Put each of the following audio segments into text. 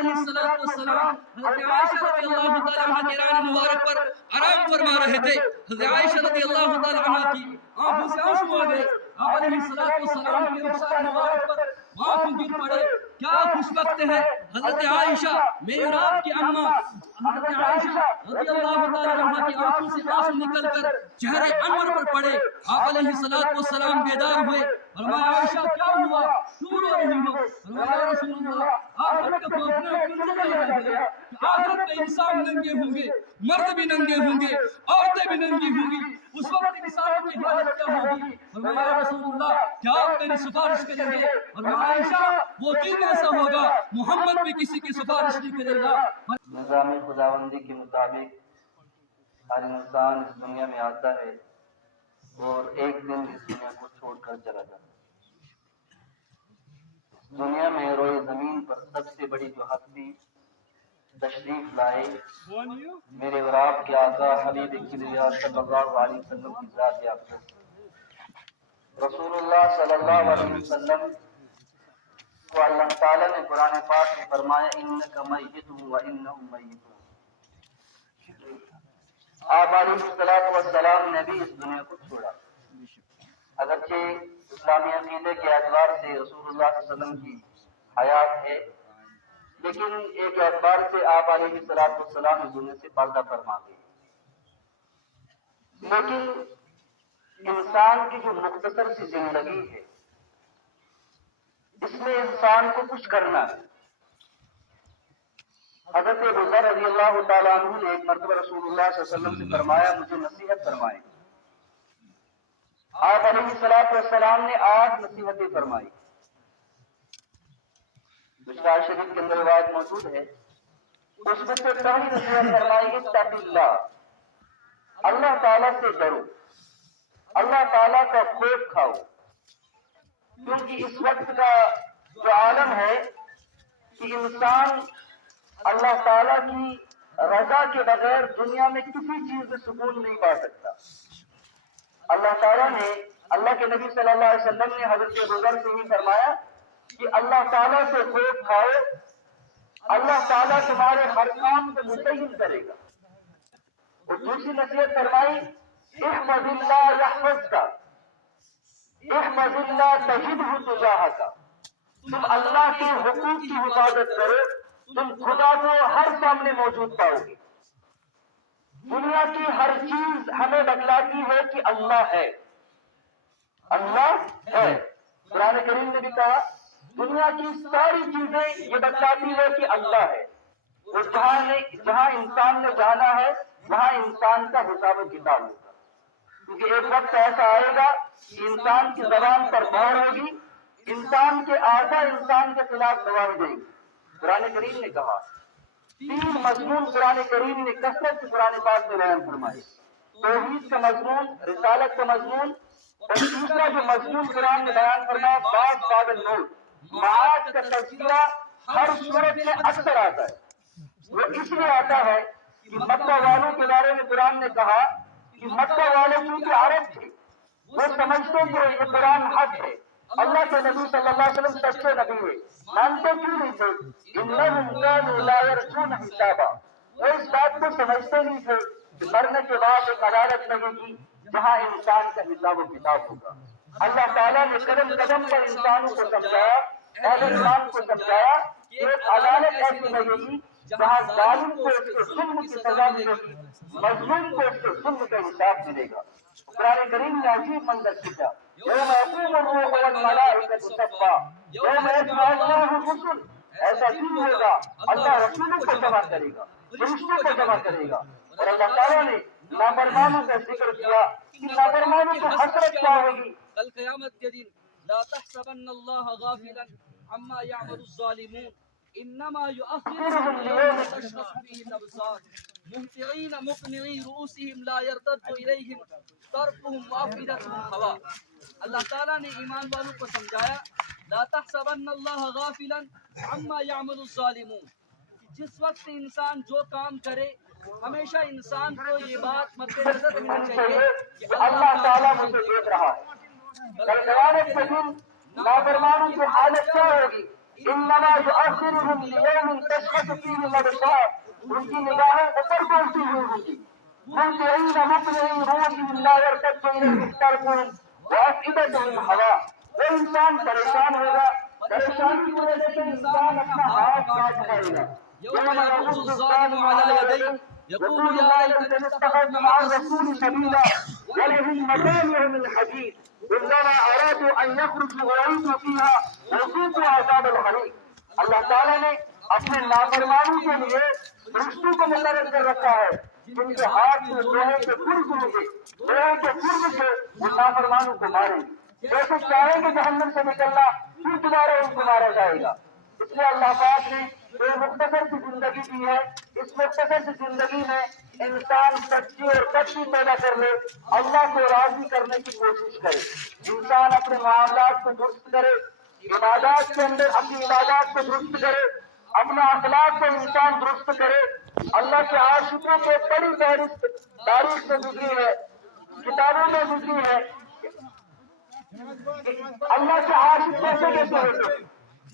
علیہ السلام حضرت عائشہ رضی اللہ تعالیٰ عنہ کے ران مبارک پر آرام فرما رہے تھے. حضرت عائشہ رضی اللہ تعالیٰ عنہ کی آنکھوں سے آنسو آ گئے. آپ علیہ السلام کے رخسار مبارک پر آنکھوں گر پڑے. کیا خوش وقت ہے حضرت عائشہ میرے اور آپ کی اماں حضرت عائشہ رضی اللہ تعالیٰ عنہ کی آنکھوں سے آنسو نکل کر چہرے انور پر پڑے. آپ علیہ السلام بیدار ہوئے. فرمایا عائشہ کیا ہوا, کیوں رو رہی ہو؟ فرمایا رسول اللہ آخرت کا خوف نہ رہ گیا. آخرت میں انسان ننگے ہوں گے, مرد بھی ننگے ہوں گے, عورتیں بھی ننگی ہوں گی. اس وقت انسان کی حالت کیا ہوگی؟ فرمایا رسول اللہ کیا آپ میری سفارش کریں گے؟ فرمایا عائشہ وہ دن ایسا ہوگا محمد بھی کسی کی سفارش نہیں کرے گا. نظام خداوندی کے مطابق ہر انسان اس دنیا میں آتا ہے اور ایک دن اس دنیا کو چھوڑ کر چلا جاتا ہے. دنیا میں روئے زمین پر سب سے بڑی جو ہستی تشریف لائے میرے اور آپ کے آقا حبیب کبریا صلی اللہ علیہ وسلم کی ذات اقدس رسول اللہ صلی اللہ علیہ وسلم کو اللہ تعالیٰ نے قرآن پاک میں فرمایا انک میت و انہم میتون. آپ علیہ السلام نے بھی اس دنیا کو چھوڑا. اگرچہ اسلامی عقیدے کے اعتبار سے رسول اللہ صلی اللہ علیہ وسلم کی حیات ہے, لیکن ایک اعتبار سے آپ علیہ السلام اس دنیا سے پردہ فرما گئے. لیکن انسان کی جو مختصر سی زندگی ہے اس میں انسان کو کچھ کرنا ہے. حضرت ابو ذر رضی اللہ تعالیٰ عنہ نے ایک مرتبہ رسول اللہ صلی اللہ علیہ وسلم سے فرمایا مجھے نصیحت فرمائیں. آپ علیہ السلام نے 8 نصیحتیں فرمائی. مشکوٰۃ شریف کے اندر روایت موجود ہے. اس میں سے پہلی نصیحت فرمائی اتق اللہ, اللہ تعالیٰ سے ڈرو, اللہ تعالیٰ کا خوف کھاؤ. کیونکہ اس وقت کا جو عالم ہے کہ انسان اللہ تعالیٰ کی رضا کے بغیر دنیا میں کسی چیز میں سکون نہیں پا سکتا. اللہ تعالیٰ نے, اللہ کے نبی صلی اللہ علیہ وسلم نے حضرت ابو ذر سے ہی فرمایا کہ اللہ تعالیٰ سے خوف کھاؤ, اللہ تعالیٰ تمہارے ہر کام کو متعین کرے گا. اور دوسری نصیحت فرمائی احمد اللہ یحفظک, احمد اللہ تجدہ تجاہک. تم اللہ کے حقوق کی حفاظت کرو, تم خدا کو ہر سامنے موجود پاؤ گے. دنیا کی ہر چیز ہمیں بتلاتی ہے کہ اللہ ہے, اللہ ہے. قرآن کریم نے بھی کہا دنیا کی ساری چیزیں یہ بتلاتی ہے کہ اللہ ہے. اور جہاں انسان نے جانا ہے وہاں انسان کا حساب و کتاب ہوگا. کیونکہ ایک وقت ایسا آئے گا کہ انسان کی زبان پر مہر ہوگی, انسان کے اعضاء انسان کے خلاف گواہی دیں گے. قرآن کریم نے کہا 3 مضمون قرآن کریم نے کثرت سے قرآن پاک میں بیان فرمائے. توحید کا مضمون, رسالت کا مضمون, اور دوسرا جو مضمون قرآن نے بیان فرمایا بعض بعد النور, معاد کا تذکرہ ہر صورت میں اکثر آتا ہے. وہ اس لیے آتا ہے کہ مکہ والوں کے بارے میں قرآن نے کہا کہ مکہ والے چونکہ عرب تھے وہ سمجھتے کہ یہ قرآن حق ہے, اللہ کے نبی صلی اللہ علیہ وسلم سچے نبی ہوئے, مانتے کیوں نہیں تھے؟ انہم کانوا لا یرجون حسابا, وہ اس بات کو سمجھتے نہیں تھے کہ مرنے کے بعد ایک عدالت لگے گی جہاں انسان کا حساب و کتاب ہوگا. اللہ تعالیٰ نے قدم قدم پر انسانوں کو سمجھایا, اہل ایمان کو سمجھایا کہ ایک عدالت ایسی لگے گی جہاں ظالم کو اس کے ظلم کی سزا ملے گی, مظلوم کو اس کے ظلم کا حساب ملے گا. قرآن کریم نے عجیب منظر کھینچا یوم یقوم الروح والملائکۃ صفا یوم یجمع اللہ الرسل. ایسا کیوں ہوگا؟ اللہ رسولوں کو جمع کرے گا, فرشتوں کو جمع کرے گا. اور اللہ تعالیٰ نے نافرمانوں کا ذکر کیا کہ نافرمانوں کو حسرت کیا ہوگی. کل قیامت کے دن لا تحسبن اللہ غافلا عما يعمل الظالمون انما يؤخرهم ليوم تشخص فيه الابصار مهطعين مقنعي رؤوسهم لا يرتد اليهم طرفهم وافئدتهم هواء. اللہ تعالیٰ نے ایمان والوں کو سمجھایا لا تحسبن اللہ غافلا عما يعمل الظالمون, جس وقت انسان جو کام کرے ہمیشہ انسان کو یہ بات مد نظر رکھنا چاہیے کہ اللہ تعالیٰ مجھے دیکھ رہا ہے. کل قیامت کے دن نافرمانوں کی حالت کیا ہوگی؟ انما يؤخرهم ليوم تشخص فيه الابصار ان کی نگاہیں اوپر کو اٹھی ہوئی ہوں گی مهطعين مقنعي رؤوسهم لا يرتد اليهم طرفهم وافئدتهم هواء وہ انسان پریشان ہوگا پریشان کی وجہ سے انسان اپنا ہاتھ کاٹ لے گا يوم يعض الظالم على يديه يقول يا ليتني اتخذت مع الرسول سبيلا ولهم مقامهم الحديد انما ارادوا ان يخرجوا ويعيدوا فيها وذوقوا عذاب الحريق اللہ تعالیٰ نے اپنے نافرمانوں کے لیے فرشتوں کو مقرر کر رکھا ہے جن کے ہاتھ میں لوہے کے فرق ہوں گے لوہے کے فرق سے وہ نافرمانوں کو ماریں گے جیسے چاہیں گے جہنم سے نکلنا پھر دوبارہ ان کو مارا جائے گا اس لیے اللہ پاک نے ایک مختصر سی زندگی دی ہے اس مختصر سی زندگی میں انسان سچی اور سچی پیدا کر لے اللہ کو راضی کرنے کی کوشش کرے انسان اپنے معاملات کو درست کرے عبادات کے اندر اپنی عبادات کو درست کرے اپنا اخلاق کو انسان درست کرے اللہ کے عاشقوں کو بڑی فہرست تاریخ میں گزری ہے کتابوں میں گزری ہے اللہ کے عاشق کیسے کیسے ہوتے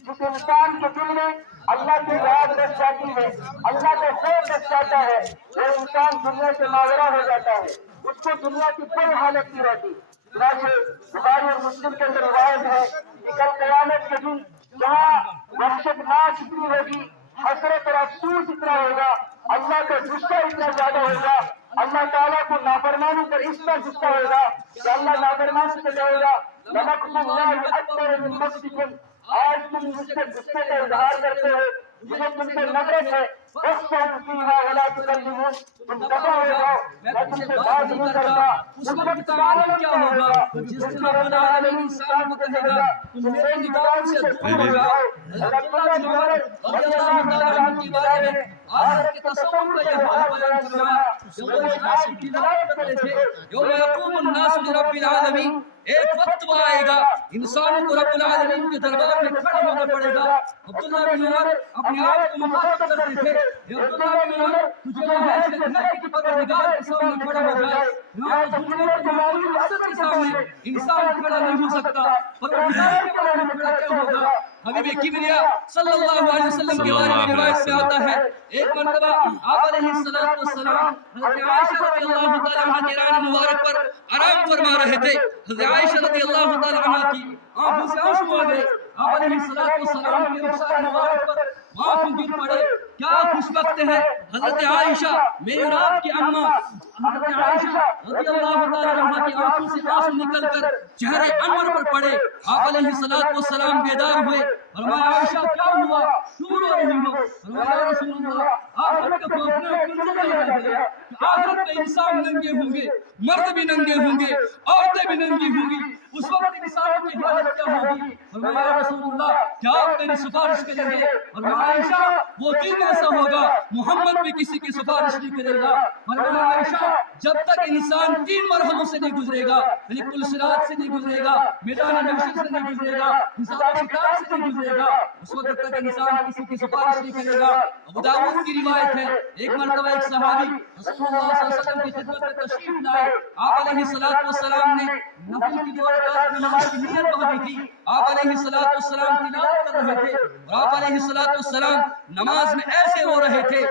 جس انسان کے دل میں اللہ کی یاد رکھ جاتی ہے اللہ کا خوف رکھ جاتا ہے وہ انسان دنیا سے ماورا ہو جاتا ہے اس کو دنیا کی کوئی حالت نہیں رہتی چنانچہ بخاری اور مسلم کے اندر روایت ہے کہ کل قیامت کے دن جہاں وحشت ناک اتنی ہوگی حسرت اور افسوس اتنا ہوگا اللہ کا غصہ اتنا زیادہ ہوگا اللہ تعالیٰ کو نافرمانی پر اس طرح غصہ ہوگا کہ اللہ نافرمانی سے کہے گا لَمَقْتُ اللَّهِ أَكْبَرَ مِن نَفْسِكُمْ آج تم مجھ سے غصے کا اظہار کرتے ہو مجھے تم سے نفرت ہے اخشوا فيها ولا تكلمون تم دفع ہو جاؤ میں تم سے بات نہیں کرتا اس وقت عالم کیا ہوگا جس دن رب العالمین انسان کو کہے گا تم میرے نگاہوں سے دور ہو جاؤ حضرت عبداللہ بن عمر رضی اللہ تعالیٰ عنہ کی بارے میں آخرت کے تصور کا یہ حال بیان فرمایا جب وہ اس آیت کی تلاوت کرتے تھے یوم یقوم الناس لرب العالمین ایک وقت وہ آئے گا انسانوں کو رب العالمین کے دربار میں کھڑا ہونا پڑے گا عبداللہ بن عمر اپنے آپ کو مخاطب کرتے تھے عبداللہ بن عمر تجھے یہ حیثیت ہے کہ پروردگار کے سامنے کھڑا ہو جائے یہاں دنیا کے معمولی عصر کے سامنے انسان کھڑا نہیں ہو سکتا پروردگار کے سامنے کھڑا کیا ہوگا حبیب کبریا صلی اللہ علیہ وسلم کے بارے میں روایت سے آتا ہے ایک مرتبہ آپ علیہ السلام حضرت عائشہ رضی اللہ تعالی عنہ کے ران مبارک پر آرام فرما رہے تھے حضرت عائشہ رضی اللہ تعالی عنہ کی آنکھوں سے آنسو آ گئے آپ علیہ السلام کے رخسار مبارک پر آنکھوں گر پڑے کیا خوش وقت ہے حضرت عائشہ میرے اور آپ کی اماں حضرت عائشہ رضی اللہ تعالی عنہ کی آنکھوں سے آنسو نکل کر چہرے انور پر پڑے آپ علیہ السلام بیدار ہوئے فرمایا عائشہ کیا ہوا کیوں رو رہی ہو فرمایا رسول اللہ آخرت کا خوف نے یاد ہے آخرت میں انسان ننگے ہوں گے مرد بھی ننگے ہوں گے عورتیں بھی ننگی ہوں گی اس وقت انسانوں کی حالت کیا ہوگی فرمایا رسول اللہ کیا آپ میری سفارش کریں گے فرمایا عائشہ وہ دن ایسا ہوگا محمد بھی کسی کی سفارش نہیں کرے گا فرمایا عائشہ جب تک انسان 3 مرحلوں سے نہیں گزرے گا یعنی پل صراط سے نہیں گزرے گا میدان محشر سے نہیں گزرے گا حساب و کتاب سے نہیں گزرے گا اس وقت تک انسان کسی کی سفارش نہیں کرے گا ابو داؤد کی روایت ہے ایک مرتبہ ایک صحابی رسول اللہ صلی اللہ علیہ وسلم کی خدمت میں تشریف لائے آپ علیہ السلام نے نفل کی 2 رکعت کی نماز کی نیت باندھی تھی آپ علیہ السلام تلاوت کر رہے تھے اور آپ علیہ السلام نماز میں ایسے رو رہے تھے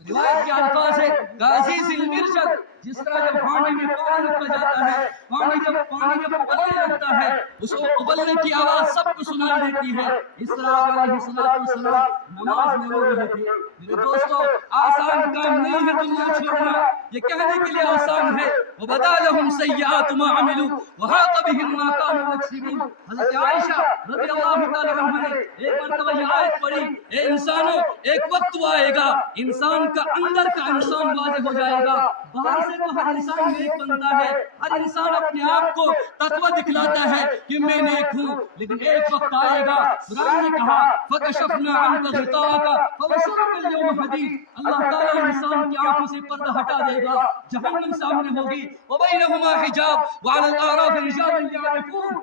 روایت کے الفاظ ہے عزیز المرشد جس طرح جب پانی میں پانی رکھا جاتا ہے پانی جب ابلنے لگتا ہے اس کو ابلنے کی آواز سب کو سنائی دیتی ہے اس طرح علیہ السلام نماز میں رو رہے تھے میرے دوستو آسان کام نہیں ہے دنیا چھوڑنا یہ کہنے کے لیے آسان ہے وبدا لهم سیئات ما عملوا وحاق بهم ما كانوا يكسبون حضرت عائشہ رضی اللہ تعالی عنہا نے ایک مرتبہ یہ آیت پڑھی اے انسانوں ایک وقت وہ آئے گا انسان کا اندر کا انسان واضح ہو جائے گا باہر سے تو ہر انسان نیک بنتا ہے ہر انسان اپنے آپ کو تقوی دکھلاتا ہے کہ میں نیک ہوں لیکن ایک وقت آئے گا قرآن نے کہا فکشفنا عنک غطاءک فبصرک اليوم حدید اللہ تعالی انسان کی آنکھوں سے پردہ ہٹا دے گا جہنم سامنے ہوگی وبینہما حجاب وعلی الاعراف رجال یعرفون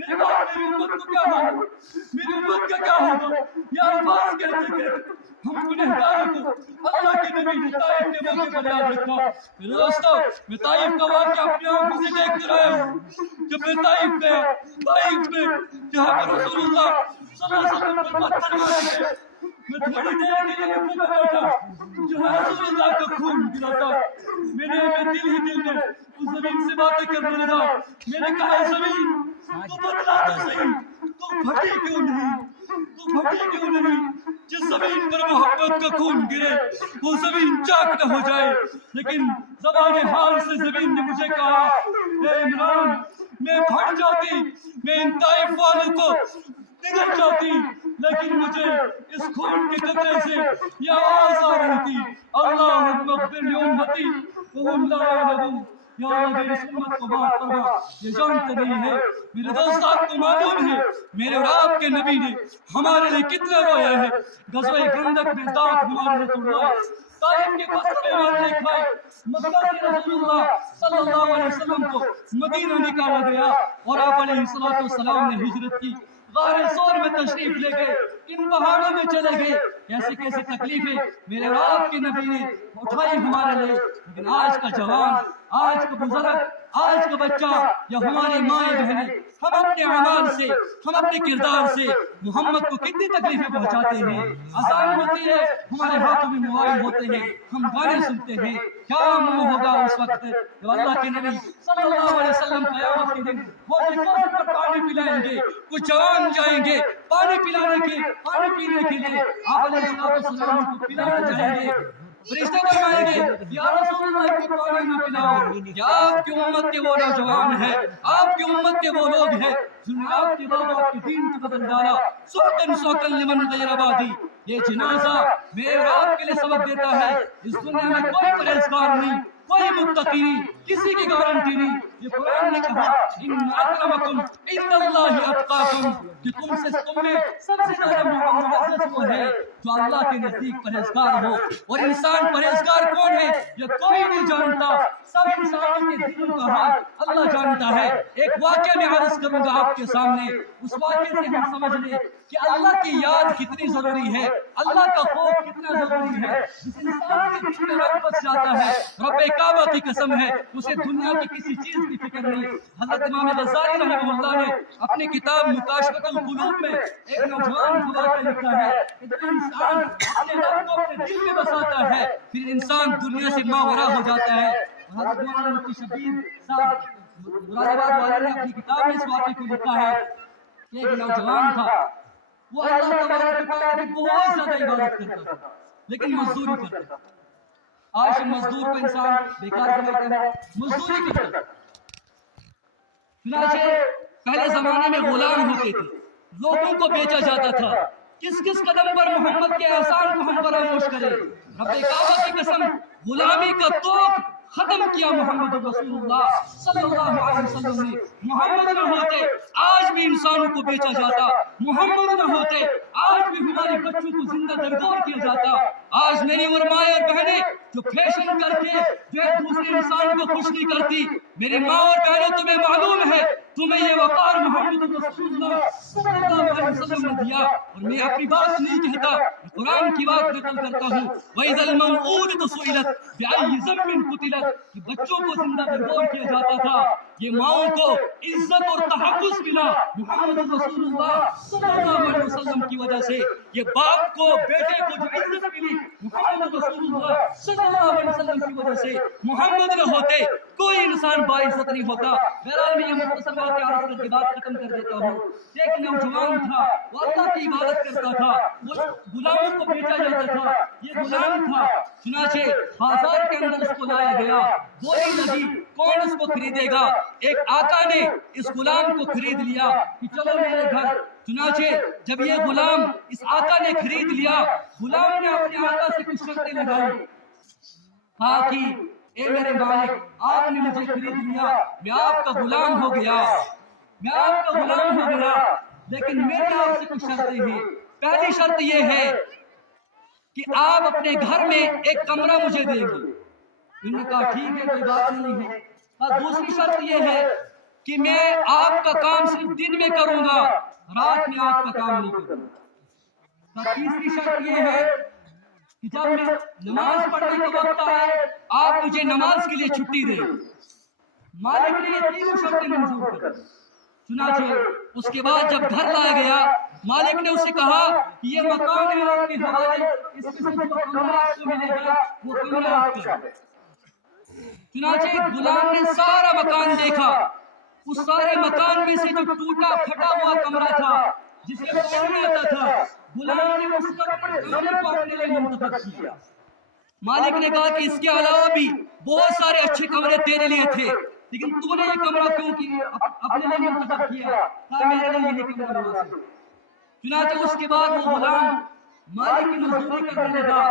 میرے بعد میری امت کو کیا ہوگا، میری امت کا کیا ہوگا؟ یہ الفاظ کہتے کہتے ہم گنہگار کو اللہ کے نبی نے طائف کے موقع پر یاد رکھا۔ میرے دوستو، میں طائف کا واقعہ اپنی آنکھوں سے دیکھ کر آیا ہوں۔ جب میں طائف گیا، طائف میں جہاں پر رسول اللہ صلی اللہ علیہ وسلم پر پتھر مارے گئے، میں تھوڑی دیر کے لیے مجھے بیٹھا جہاں رسول اللہ کا خون گرا تھا۔ میں دل ہی دل میں اس زمین سے باتیں کرنے لگا۔ میں نے کہا، زمین تو بتلا تو صحیح، تو پھٹی کیوں نہیں، تو پھٹی کیوں نہیں؟ جس زمین پر محبت کا خون گرے وہ زمین چاک نہ ہو جائے۔ لیکن زبان حال سے زمین نے مجھے کہا، اے عمران، میں پھٹ جاتی، میں ان طائف والوں کو پگھل جاتی، لیکن مجھے اس خون کے قطرے سے یہ آواز آ رہی تھی، اللہم اغفر لامتی وہم لا یعلمون۔ یا اللہ میری امت کو معاف فرما، یہ جانتے نہیں ہے۔ میرے دوست، آپ کو معلوم ہے میرے اور آپ کے نبی نے ہمارے لیے کتنا رویا ہے۔ غزوہ خندق میں دانت مارنے توڑائے، طائف کے پتھر مارنے کھائے، مکہ سے رسول اللہ صلی اللہ علیہ وسلم کو مدینہ نکالا گیا اور آپ علیہ السلام نے ہجرت کی۔ غار ثور میں تشریف لے گئے، ان پہاڑوں میں چلے گئے۔ کیسی کیسی تکلیفیں میرے اور آپ کے نبی نے اٹھائی ہمارے لیے، لیکن آج کا جوان، آج کا بزرگ، آج کا بچہ یا ہماری مائیں بہنیں، ہم اپنے اعمال سے، ہم اپنے کردار سے محمد کو کتنی تکلیفیں پہنچاتے ہیں۔ اذان ہوتی ہے، ہمارے ہاتھوں میں موبائل ہوتے ہیں، ہم گانے سنتے ہیں۔ کیا منہ ہوگا اس وقت جب اللہ کے نبی صلی اللہ علیہ وسلم قیامت کے دن حوض کوثر پر پانی پلائیں گے، کچھ جوان جائیں گے پانی پینے کے لیے، آپ علیہ السلام کو پلانے جائیں گے۔ فرشتے فرمائیں گے، یا رسول اللہ کو پانی نہ پلاؤ، یا آپ کی امت کے وہ نوجوان ہیں، آپ کی امت کے وہ لوگ ہیں جنہوں نے آپ کے بعد آپ کے دین کو بدل ڈالا۔ سوکن سوکن لمن غیر آبادی، یہ جنازہ میرے اور آپ کے لیے سبق دیتا ہے اس دنیا میں کوئی پرہیزگار نہیں، کوئی متقی نہیں، کسی کی گارنٹی نہیں۔ یہ قرآن نے کہا، ان اکرمکم عند اللہ اتقاکم، کہ تم میں سب سے زیادہ معزز وہ ہے جو اللہ کے نزدیک پرہیزگار ہو۔ اور انسان پرہیزگار کون ہے یہ کوئی نہیں جانتا، سب انسانوں کے دلوں کا حال اللہ جانتا ہے۔ ایک واقعہ میں عرض کروں گا آپ کے سامنے، اس واقعے سے ہم سمجھ لیں کہ اللہ کی یاد کتنی ضروری ہے، اللہ کا خوف کتنا ضروری ہے۔ جس انسان کے دل میں رب بس جاتا ہے، رب کعبہ کی قسم ہے، اسے دنیا کی کسی چیز کی فکر نہیں۔ حضرت امام غزالی رحمہ اللہ نے اپنی کتاب مکاشفۃ القلوب میں ایک نوجوان کا واقعہ لکھا ہے کہ جب انسان اپنے رب کو اپنے دل میں بساتا ہے پھر انسان دنیا سے ماورا ہو جاتا ہے۔ حضرت مولانا مفتی شبیر صاحب مراد آباد والے نے اپنی کتاب میں اس واقعے کو لکھا ہے کہ ایک نوجوان تھا، وہ اللہ تبارک و تعالیٰ کی بہت زیادہ عبادت کرتا تھا لیکن مزدوری کرتا تھا۔ آج مزدور کو انسان بیکار سمجھتا ہے، مزدوری کرتا تھا۔ چنانچہ پہلے زمانے میں غلام ہوتے تھے، لوگوں کو بیچا جاتا تھا۔ کس کس قدم پر محمد کے احسان کو ہم فراموش کریں۔ رب کعبہ کی قسم، غلامی کا توق ختم کیا محمد رسول اللہ صلی اللہ علیہ وسلم نے۔ محمد نہ ہوتے آج بھی انسانوں کو بیچا جاتا، محمد نہ ہوتے آج بھی ہمارے بچوں کو زندہ درگور کیا جاتا۔ آج میری اور مائیں اور بہنیں جو فیشن کر کے جو ایک دوسرے انسان کو خوش نہیں کرتی، میری ماں اور بہنیں تمہیں معلوم ہے تمہیں یہ وقار محمد رسول اللہ صلی اللہ علیہ وسلم نے دیا۔ اور میں اپنی بات نہیں کہتا، قرآن کی بات نقل کرتا ہوں، وَإِذَا الْمَوْءُودَةُ سُئِلَتْ بِأَيِّ ذَنبٍ قُتِلَتْ، کہ بچوں کو زندہ درگور کیا جاتا تھا۔ یہ ماؤں کو عزت اور تحفظ ملا محمد رسول اللہ صلی اللہ علیہ وسلم کی وجہ سے۔ یہ باپ کو بیٹے کو جو عزت ملی محمد رسول اللہ صلی اللہ علیہ وسلم کی وجہ سے، محمد نہ ہوتے کوئی انسان باعزت نہیں ہوتا۔ بہرحال میں یہ مختصر واقعہ عرض کر کے بات ختم کر دیتا ہوں۔ ایک نوجوان تھا، وہ اللہ کی عبادت کرتا تھا، وہ غلاموں کو بیچا جاتا تھا، یہ غلام تھا۔ چنانچہ بازار کے اندر اس کو لایا گیا، بولی لگی کون اس کو خریدے گا؟ ایک آقا نے اس غلام کو خرید لیا کہ چلو میرے گھر۔ چنانچہ جب یہ غلام اس آقا نے خرید لیا، غلام نے اپنے آقا سے کچھ شرطیں لگائی، کہا کہ اے میرے مالک، آپ نے مجھے خرید لیا، میں آپ کا غلام ہو گیا، میں آپ کا غلام ہو گیا، لیکن میرے آپ سے کچھ شرطیں ہیں۔ پہلی شرط یہ ہے کہ آپ اپنے گھر میں ایک کمرہ مجھے دیں گے۔ انہوں نے کہا ٹھیک ہے، کوئی بات نہیں ہے۔ اور دوسری شرط یہ ہے کہ میں آپ کا کام صرف دن میں کروں گا، رات میں آپ کا کام نہیں کروں گا۔ تیسری شرط یہ ہے کہ جب میں نماز پڑھنے کا وقت آئے آپ مجھے نماز کے لیے چھٹی دیں۔ مالک نے یہ تینوں شرطیں منظور کر دی۔ چنانچہ اس کے بعد جب گھر لایا گیا، مالک نے اسے کہا کہ یہ مکان ہے آپ کے حوالے، اس میں سے جو کمرہ آپ کو ملے گا وہ کمرہ آپ کا ہے۔ چنانچہ غلام نے سارا مکان دیکھا، اس سارے مکان میں سے جو ٹوٹا پھٹا ہوا کمرہ تھا جس میں پانی آتا تھا، غلام نے اس کمرے کو اپنے لیے منتخب کیا۔ مالک نے کہا کہ اس کے علاوہ بھی بہت سارے اچھے کمرے تیرے لیے تھے، لیکن تو نے یہ کمرہ کیوں اپنے لیے منتخب کیا؟ کہا میرے لیے یہ کمرہ مناسب ہے۔ چنانچہ اس کے بعد وہ غلام مالک کی مزدوری کرنے لگا۔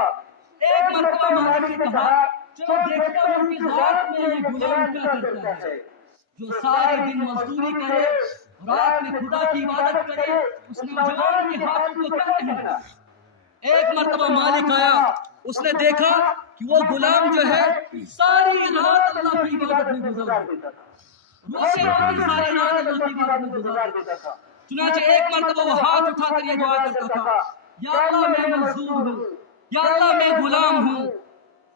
ایک مرتبہ مالک نے کہا چلو دیکھتا ہوں کہ رات میں یہ غلام کیا کرتا ہے، جو سارے دن مزدوری کرے، رات میں خدا کی عبادت کرے، اس نوجوان کے ہاتھوں کو کیا کہنا۔ ایک مرتبہ مالک آیا، اس نے دیکھا کہ وہ غلام جو ہے ساری رات اللہ کی عبادت میں گزار دیتا تھا، روزے روزے ساری رات اللہ کی عبادت میں گزار دیتا تھا۔ چنانچہ ایک مرتبہ وہ ہاتھ اٹھا کر یہ دعا کرتا تھا، یا اللہ میں مزدور ہوں، یا اللہ میں غلام ہوں،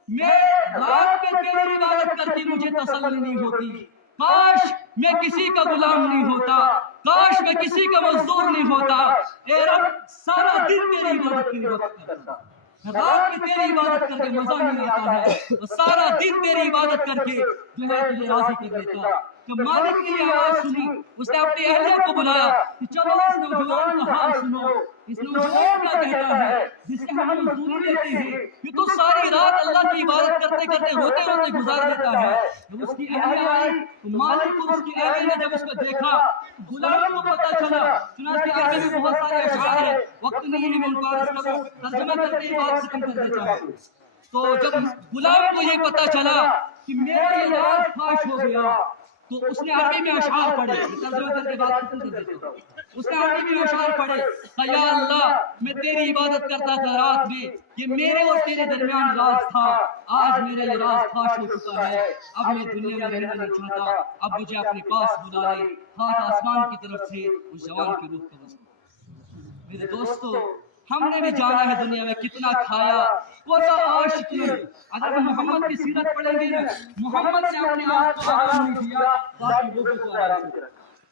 میں رات میں تیری عبادت کرتی مجھے تسلی نہیں ہوتی، کاش میں کسی کا غلام نہیں ہوتا، کاش میں کسی کا مزدور نہیں ہوتا، اے رب سارا دن تیری عبادت کے لیے وقت کرتا، رات میں تیری عبادت کر کے مزہ نہیں لیتا ہے، سارا دن تیری عبادت کر کے جو ہے تجھے راضی کر دیتا۔ جب مالک نے یہ آواز سنی، اس نے اپنی اہلیہ کو بلایا کہ چلو اس نوجوان کا حال سنو، اس نوجوان کیا کہتا ہے جس سے ہم مزدوری لیتے ہیں، یہ تو ساری رات اللہ کی عبادت کرتے کرتے روتے روتے گزار دیتا ہے۔ جب اس کی اہلیہ آئی تو مالک اور اس کی اہلیہ نے جب اس کو دیکھا، غلام کو پتہ چلا، چنانچہ عربی میں بہت سارے اشعار ہیں، وقت نہیں ہے میں ان کو عرض کروں، ترجمہ کرتے ہی بات ختم کر دیتا ہوں۔ تو جب غلام کو یہ پتہ چلا کہ میرا یہ راز فاش ہو گیا، تو اس نے عربی میں اشعار پڑھے، ترجمہ کر کے بات ختم کر دیتا ہوں۔ اس نے عربی میں اشعار پڑھے، یا اللہ میں تیری عبادت کرتا تھا رات میں، یہ میرے اور تیرے درمیان راز تھا، آج میرا یہ راز فاش ہو چکا ہے، اب میں دنیا میں رہنا نہیں چاہتا، اب مجھے اپنے پاس بلا لے۔ ہاتھ آسمان کی طرف سے اس جوان کی روح قبض ہو۔ میرے دوستو، ہم نے بھی جانا ہے دنیا میں کتنا کھایا، کوتا عاشق نے، اگر محمد کی سیرت پڑھیں گے، محمد نے اپنے آپ کو آرام نہیں دیا، باقی لوگوں کو آرام دیا۔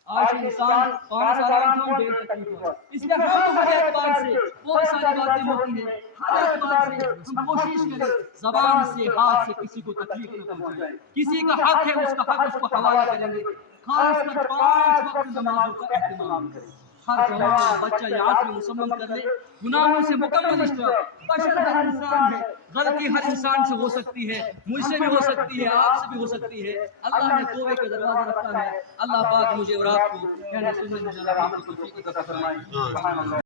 آج انسان 5 آرام کیوں دیر تکلیف ہوا، اس لیے ہم ہر اعتبار سے بہت ساری باتیں ہوتی ہیں، ہر اعتبار سے ہم کوشش کریں زبان سے ہاتھ سے کسی کو تکلیف نہ پہنچائیں، کسی کا حق ہے اس کا حق اس کو حوالہ کریں گے، خاص کر 5 وقت نمازوں کا اہتمام کریں۔ ہر جوان بچہ یہ عقل مسلم کر لے، گناہوں سے مکمل اشتراک، بشر ہر انسان ہے، غلطی ہر انسان سے ہو سکتی ہے، مجھ سے بھی ہو سکتی ہے، آپ سے بھی ہو سکتی ہے، اللہ نے توبے کا دروازہ رکھا ہے۔ اللہ پاک مجھے اور آپ کو کہنے سننے میں توفیق عطا فرمائے۔